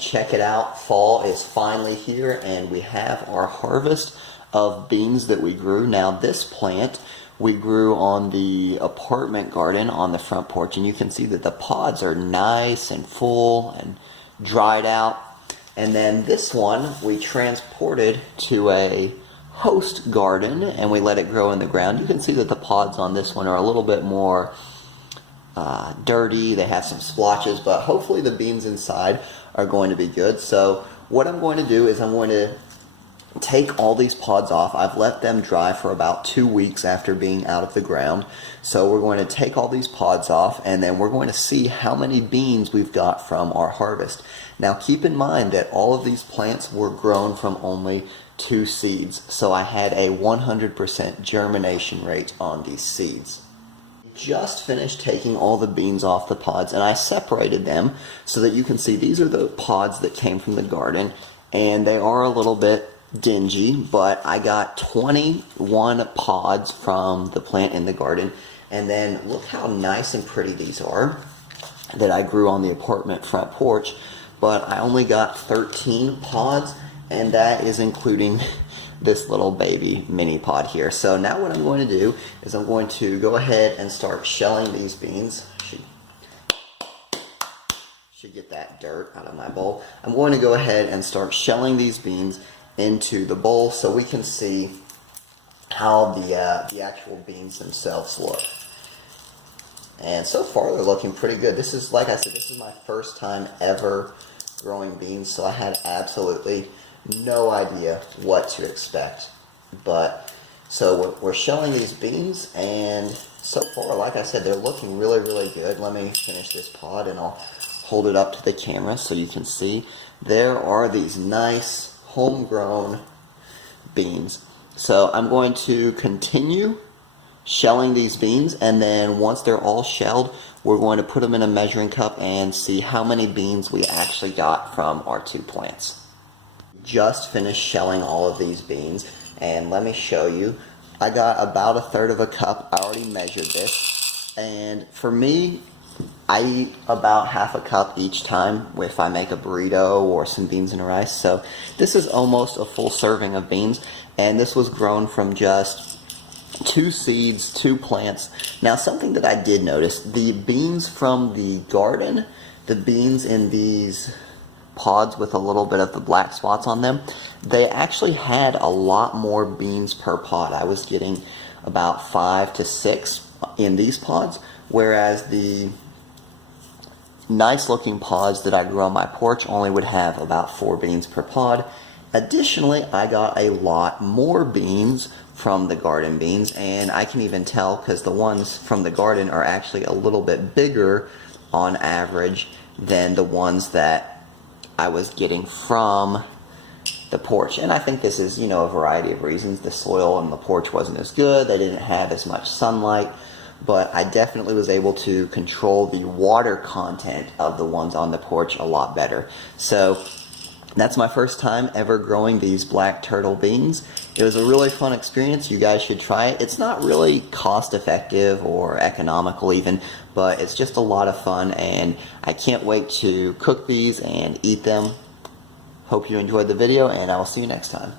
Check it out, fall is finally here and we have our harvest of beans that we grew. Now this plant we grew on the apartment garden on the front porch, and you can see that the pods are nice and full and dried out. And then this one we transported to a host garden and we let it grow in the ground. You can see that the pods on this one are a little bit more dirty, they have some splotches, but hopefully the beans inside are going to be good. So what I'm going to do is I'm going to take all these pods off. I've let them dry for about 2 weeks after being out of the ground. So we're going to take all these pods off and then we're going to see how many beans we've got from our harvest. Now keep in mind that all of these plants were grown from only 2 seeds. So I had a 100% germination rate on these seeds. Just finished taking all the beans off the pods and I separated them so that you can see these are the pods that came from the garden, and they are a little bit dingy, but I got 21 pods from the plant in the garden. And then look how nice and pretty these are that I grew on the apartment front porch, but I only got 13 pods, and that is including this little baby mini pod here. So now what I'm going to do is I'm going to go ahead and start shelling these beans. Should get that dirt out of my bowl. I'm going to go ahead and start shelling these beans into the bowl so we can see how the actual beans themselves look. And so far they're looking pretty good. This is, like I said, this is my first time ever growing beans, so I had absolutely no idea what to expect. But so we're shelling these beans, and so far, like I said, they're looking really, really good. Let me finish this pod and I'll hold it up to the camera so you can see. There are these nice homegrown beans. So I'm going to continue shelling these beans, and then once they're all shelled, we're going to put them in a measuring cup and see how many beans we actually got from our 2 plants. Just finished shelling all of these beans, and let me show you. I got about 1/3 of a cup. I already measured this, and for me, I eat about 1/2 cup each time if I make a burrito or some beans and rice. So this is almost a full serving of beans, and this was grown from just 2 seeds, 2 plants. Now something that I did notice, the beans from the garden, the beans in these pods with a little bit of the black spots on them, they actually had a lot more beans per pod. I was getting about 5 to 6 in these pods, whereas the nice looking pods that I grew on my porch only would have about 4 beans per pod. Additionally, I got a lot more beans from the garden beans, and I can even tell because the ones from the garden are actually a little bit bigger on average than the ones that I was getting from the porch. And I think this is, a variety of reasons. The soil on the porch wasn't as good, they didn't have as much sunlight, but I definitely was able to control the water content of the ones on the porch a lot better. So that's my first time ever growing these black turtle beans. It was a really fun experience. You guys should try it. It's not really cost effective or economical even, but it's just a lot of fun, and I can't wait to cook these and eat them. Hope you enjoyed the video, and I will see you next time.